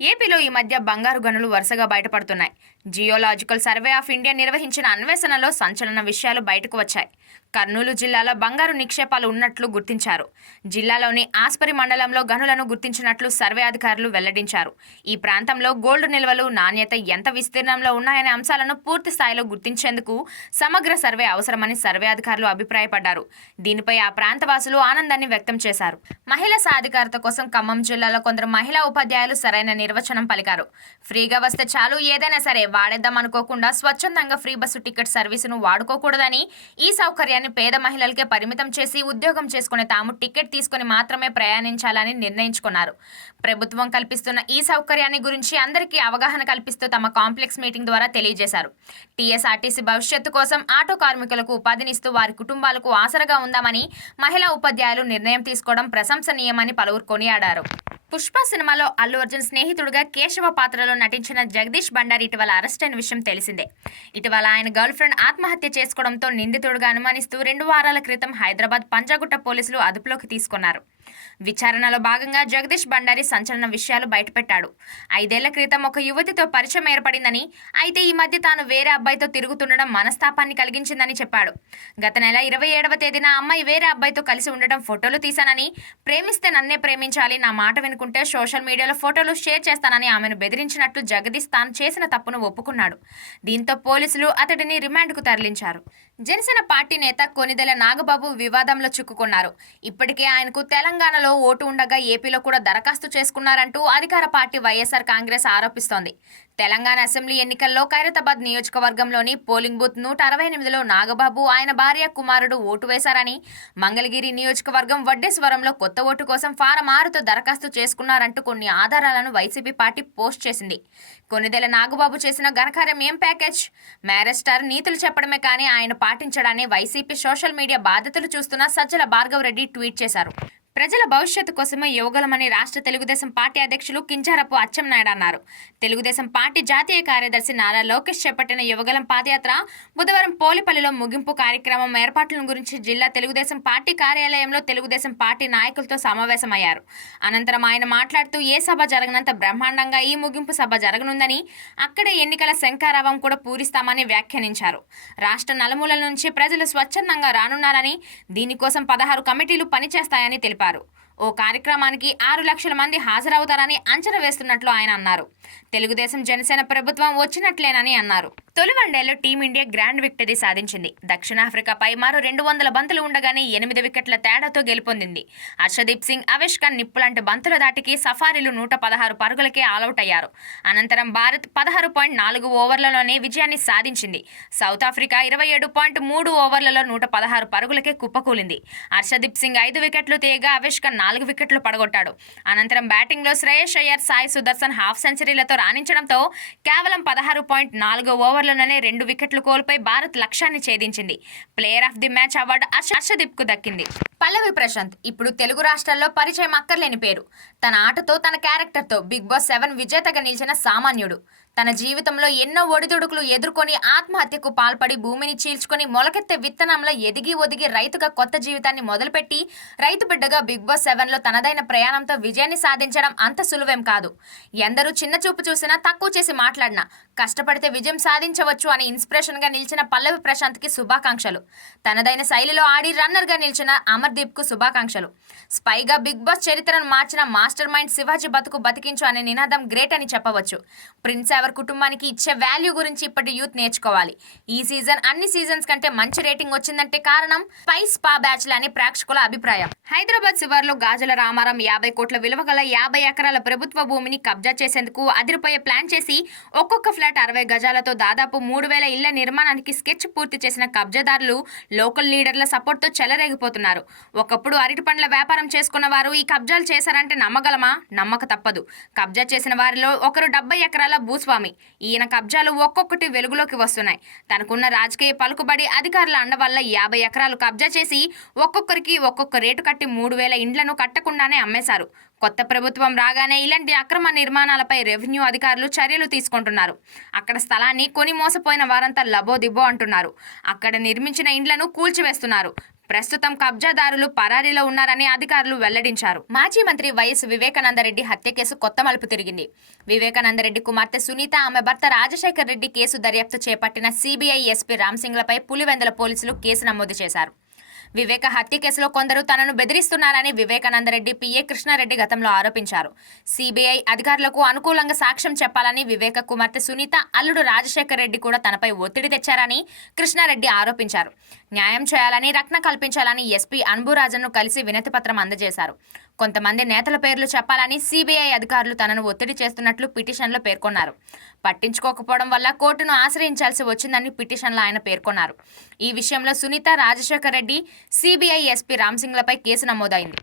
ఏపీలో ఈ మధ్య బంగారు గనులు వరుసగా బయటపడుతున్నాయి. జియోలాజికల్ సర్వే ఆఫ్ ఇండియా నిర్వహించిన అన్వేషణలో సంచలన విషయాలు బయటకు వచ్చాయి. కర్నూలు జిల్లాలో బంగారు నిక్షేపాలు ఉన్నట్లు గుర్తించారు. జిల్లాలోని ఆస్పరి మండలంలో గనులను గుర్తించినట్లు సర్వే అధికారులు వెల్లడించారు. ఈ ప్రాంతంలో గోల్డ్ నిల్వలు నాణ్యత ఎంత విస్తీర్ణంలో ఉన్నాయనే అంశాలను పూర్తి స్థాయిలో గుర్తించేందుకు సమగ్ర సర్వే అవసరమని సర్వే అధికారులు అభిప్రాయపడ్డారు. దీనిపై ఆ ప్రాంతవాసులు ఆనందాన్ని వ్యక్తం చేశారు. మహిళా సాధికారత కోసం ఖమ్మం జిల్లాలో కొందరు మహిళా ఉపాధ్యాయులు సరైన నిర్వచనం పలికారు. ఫ్రీగా వస్తే చాలు ఏదైనా సరే వాడేద్దాం అనుకోకుండా స్వచ్ఛందంగా ఫ్రీ బస్సు టికెట్ సర్వీసును వాడుకోకూడదని ఈ సౌకర్యాన్ని పేద మహిళలకే పరిమితం చేసి ఉద్యోగం చేసుకునే తాము టికెట్ తీసుకుని మాత్రమే ప్రయాణించాలని నిర్ణయించుకున్నారు. ప్రభుత్వం కల్పిస్తున్న ఈ సౌకర్యాన్ని గురించి అందరికీ అవగాహన కల్పిస్తూ తమ కాంప్లెక్స్ మీటింగ్ ద్వారా తెలియజేశారు. టీఎస్ఆర్టీసీ భవిష్యత్తు కోసం ఆటో కార్మికులకు ఉపాధినిస్తూ వారి కుటుంబాలకు ఆసరగా ఉందామని మహిళా ఉపాధ్యాయులు నిర్ణయం తీసుకోవడం ప్రశంసనీయమని పలువురు కొనియాడారు. పుష్ప సినిమాలో అల్లు అర్జున్ స్నేహితుడుగా కేశవ పాత్రలో నటించిన జగదీష్ బండారి ఇటీవల అరెస్ట్ అయిన విషయం తెలిసిందే. ఇటీవల ఆయన గర్ల్ ఫ్రెండ్ ఆత్మహత్య చేసుకోవడంతో నిందితుడుగా అనుమానిస్తూ రెండు వారాల క్రితం హైదరాబాద్ పంజాగుట్ట పోలీసులు అదుపులోకి తీసుకున్నారు. విచారణలో భాగంగా జగదీష్ భండారి సంచలన విషయాలు బయటపెట్టాడు. ఐదేళ్ళ క్రితం ఒక యువతితో పరిచయం ఏర్పడిందని అయితే ఈ మధ్య తాను వేరే అబ్బాయితో తిరుగుతుండడం మనస్తాపాన్ని కలిగించిందని చెప్పాడు. గత నెల ఇరవై ఏడవ తేదీన అమ్మాయి వేరే అబ్బాయితో కలిసి ఉండడం ఫోటోలు తీశానని ప్రేమిస్తే నన్నే ప్రేమించాలి నా మాట వినుకుంటే సోషల్ మీడియాలో ఫోటోలు షేర్ చేస్తానని ఆమెను బెదిరించినట్టు జగదీష్ తాను చేసిన తప్పును ఒప్పుకున్నాడు. దీంతో పోలీసులు అతడిని రిమాండ్కు తరలించారు. జనసేన పార్టీ నేత కొనిదెల నాగబాబు వివాదంలో చిక్కుకున్నారు. ఇప్పటికే ఆయనకు తెలంగాణ తెలంగాణలో ఓటు ఉండగా ఏపీలో కూడా దరఖాస్తు చేసుకున్నారంటూ అధికార పార్టీ వైఎస్ఆర్ కాంగ్రెస్ ఆరోపిస్తోంది. తెలంగాణ అసెంబ్లీ ఎన్నికల్లో ఖైరతాబాద్ నియోజకవర్గంలోని పోలింగ్ బూత్ నూట అరవై ఎనిమిదిలో నాగబాబు ఆయన భార్య కుమారుడు ఓటు వేశారని మంగళగిరి నియోజకవర్గం వడ్డేశ్వరంలో కొత్త ఓటు కోసం ఫారం ఆరుతో దరఖాస్తు చేసుకున్నారంటూ కొన్ని ఆధారాలను వైసీపీ పార్టీ పోస్ట్ చేసింది. కొన్నిదేల నాగబాబు చేసిన ఘనకార్యం ఏం ప్యాకేజ్? మ్యారేజ్ స్టార్ నీతులు చెప్పడమే కానీ ఆయన పాటించడాన్ని వైసీపీ సోషల్ మీడియా బాధ్యతలు చూస్తున్న సజ్జల భార్గవరెడ్డి ట్వీట్ చేశారు. ప్రజల భవిష్యత్తు కోసమే యువగలమని రాష్ట్ర తెలుగుదేశం పార్టీ అధ్యక్షులు కింజారపు అచ్చెన్నాయుడు అన్నారు. తెలుగుదేశం పార్టీ జాతీయ కార్యదర్శి నారా లోకేష్ చేపట్టిన యువగలం పాదయాత్ర బుధవారం పోలిపల్లిలో ముగింపు కార్యక్రమం ఏర్పాట్ల గురించి జిల్లా తెలుగుదేశం పార్టీ కార్యాలయంలో తెలుగుదేశం పార్టీ నాయకులతో సమావేశమయ్యారు. అనంతరం ఆయన మాట్లాడుతూ ఏ సభ జరగనంత బ్రహ్మాండంగా ఈ ముగింపు సభ జరగనుందని అక్కడే ఎన్నికల శంకారావం కూడా పూరిస్తామని వ్యాఖ్యానించారు. రాష్ట్ర నలుమూలల నుంచి ప్రజలు స్వచ్ఛందంగా రానున్నారని దీనికోసం పదహారు కమిటీలు పనిచేస్తాయని తెలిపారు. తెలిపారు ఓ కార్యక్రమానికి ఆరు లక్షల మంది హాజరవుతారని అంచనా వేస్తున్నట్లు ఆయన అన్నారు. తెలుగుదేశం జనసేన ప్రభుత్వం వచ్చినట్లేనని అన్నారు. తొలి వన్డేలో టీమిండియా గ్రాండ్ విక్టరీ సాధించింది. దక్షిణాఫ్రికాపై మరో రెండు వందల బంతులు ఉండగానే ఎనిమిది వికెట్ల తేడాతో గెలుపొందింది. హర్షదీప్ సింగ్ అవేష్ ఖాన్ నిప్పులాంటి బంతుల దాటికి సఫారీలు నూట పదహారు పరుగులకే ఆలౌట్ అయ్యారు అనంతరం భారత్ పదహారు పాయింట్ నాలుగు ఓవర్లలోనే విజయాన్ని సాధించింది. సౌత్ ఆఫ్రికా ఇరవై ఏడు పాయింట్ మూడు ఓవర్లలో నూట పదహారు పరుగులకే కుప్పకూలింది. హర్షదీప్ సింగ్ ఐదు వికెట్లు తీయగా అవేష్ ఖాన్ నాలుగు వికెట్లు పడగొట్టాడు. అనంతరం బ్యాటింగ్లో శ్రేయస్ అయ్యర్ సాయి సుదర్శన్ హాఫ్ సెంచరీలతో రాణించడంతో కేవలం పదహారు పాయింట్ నాలుగు ఓవర్లలోనే రెండు వికెట్లు కోల్పోయి భారత్ లక్ష్యాన్ని ఛేదించింది. Player of the match award Harsha- హర్షదీప్కు దక్కింది. పల్లవి ప్రశాంత్ ఇప్పుడు తెలుగు రాష్ట్రాల్లో పరిచయం అక్కర్లేని పేరు. తన ఆటతో తన క్యారెక్టర్తో బిగ్ బాస్ సెవెన్ విజేతగా నిలిచిన సామాన్యుడు. తన జీవితంలో ఎన్నో ఒడిదుడుకులు ఎదుర్కొని ఆత్మహత్యకు పాల్పడి భూమిని చీల్చుకొని మొలకెత్తే విత్తనంలో ఎదిగి ఒదిగి రైతుగా కొత్త జీవితాన్ని మొదలుపెట్టి రైతు బిడ్డగా బిగ్ బాస్ సెవెన్లో తనదైన ప్రయాణంతో విజయాన్ని సాధించడం అంత సులువేం కాదు. ఎందరూ చిన్న చూపు చూసినా తక్కువ చేసి మాట్లాడినా కష్టపడితే విజయం సాధించవచ్చు అని ఇన్స్పిరేషన్గా నిలిచిన పల్లవి ప్రశాంత్కి శుభాకాంక్షలు. తనదైన శైలిలో ఆడి రన్నర్గా నిలిచిన అమర్దీప్కు శుభాకాంక్షలు. స్పైగా బిగ్ బాస్ చరిత్రను మార్చిన మాస్టర్ మైండ్ శివాజీ బతుకు బతికించు అనే నినాదం గ్రేట్ అని చెప్పవచ్చు. ప్రిన్స్ ఎవరి కుటుంబానికి ఇచ్చే వాల్యూ గురించి ఇప్పటి యూత్ నేర్చుకోవాలి. ఈ సీజన్ అన్ని సీజన్స్ కంటే మంచి రేటింగ్ వచ్చిందంటే కారణం స్పైస్ స్పా బ్యాచ్ అని ప్రేక్షకుల అభిప్రాయం. హైదరాబాద్ శివార్లో గాజుల రామారం యాభై కోట్ల విలువ గల యాభై ఎకరాల ప్రభుత్వ భూమిని కబ్జా చేసేందుకు అదిరిపోయే ప్లాన్ చేసి ఒక్కొక్క ఫ్లాట్ అరవై గజాలతో దాదాపు మూడు వేల ఇళ్ళ నిర్మాణానికి స్కెచ్ పూర్తి చేసిన కబ్జాదారులు లోకల్ లీడర్ల సపోర్ట్తో చెలరేగిపోతున్నారు. ఒకప్పుడు అరటి పండ్ల వ్యాపారం చేసుకున్న వారు ఈ కబ్జాలు చేశారంటే నమ్మగలమా? నమ్మక తప్పదు. కబ్జా చేసిన వారిలో ఒకరు డెబ్బై ఎకరాల భూస్వామి ఈయన కబ్జాలు ఒక్కొక్కటి వెలుగులోకి వస్తున్నాయి. తనకున్న రాజకీయ పలుకుబడి అధికారుల అండ వల్ల యాభై ఎకరాలు కబ్జా చేసి ఒక్కొక్కరికి ఒక్కొక్క రేటు కట్టి మూడు వేల ఇండ్లను కట్టకుండానే అమ్మేశారు. కొత్త ప్రభుత్వం రాగానే ఇలాంటి అక్రమ నిర్మాణాలపై రెవెన్యూ అధికారులు చర్యలు తీసుకుంటున్నారు. అక్కడ స్థలాన్ని కొని మోసపోయిన వారంతా లబో దిబ్బో అంటున్నారు. అక్కడ నిర్మించిన ఇండ్లను కూల్చివేస్తున్నారు. ప్రస్తుతం కబ్జాదారులు పరారీలో ఉన్నారని అధికారులు వెల్లడించారు. మాజీ మంత్రి వైఎస్ వివేకానందరెడ్డి హత్య కేసు కొత్త మలుపు తిరిగింది. వివేకానందరెడ్డి కుమార్తె సునీత ఆమె భర్త రాజశేఖర్ రెడ్డి కేసు దర్యాప్తు చేపట్టిన సిబిఐ ఎస్పీ రామ్సింగ్లపై పులివెందల పోలీసులు కేసు నమోదు చేశారు. వివేక హత్య కేసులో కొందరు తనను బెదిరిస్తున్నారని వివేకానందరెడ్డి పిఏ కృష్ణారెడ్డి గతంలో ఆరోపించారు. సిబిఐ అధికారులకు అనుకూలంగా సాక్ష్యం చెప్పాలని వివేక కుమార్తె సునీత అల్లుడు రాజశేఖర్ రెడ్డి కూడా తనపై ఒత్తిడి తెచ్చారని కృష్ణారెడ్డి ఆరోపించారు. న్యాయం చేయాలని రక్షణ కల్పించాలని ఎస్పీ అన్బురాజన్ను కలిసి వినతిపత్రం అందజేశారు. కొంతమంది నేతల పేర్లు చెప్పాలని సిబిఐ అధికారులు తనను ఒత్తిడి చేస్తున్నట్లు పిటిషన్లో పేర్కొన్నారు. పట్టించుకోకపోవడం వల్ల కోర్టును ఆశ్రయించాల్సి వచ్చిందని పిటిషన్లో ఆయన పేర్కొన్నారు. ఈ విషయంలో సునీత రాజశేఖర రెడ్డి సిబిఐ ఎస్పీ రామ్సింగ్లపై కేసు నమోదైంది.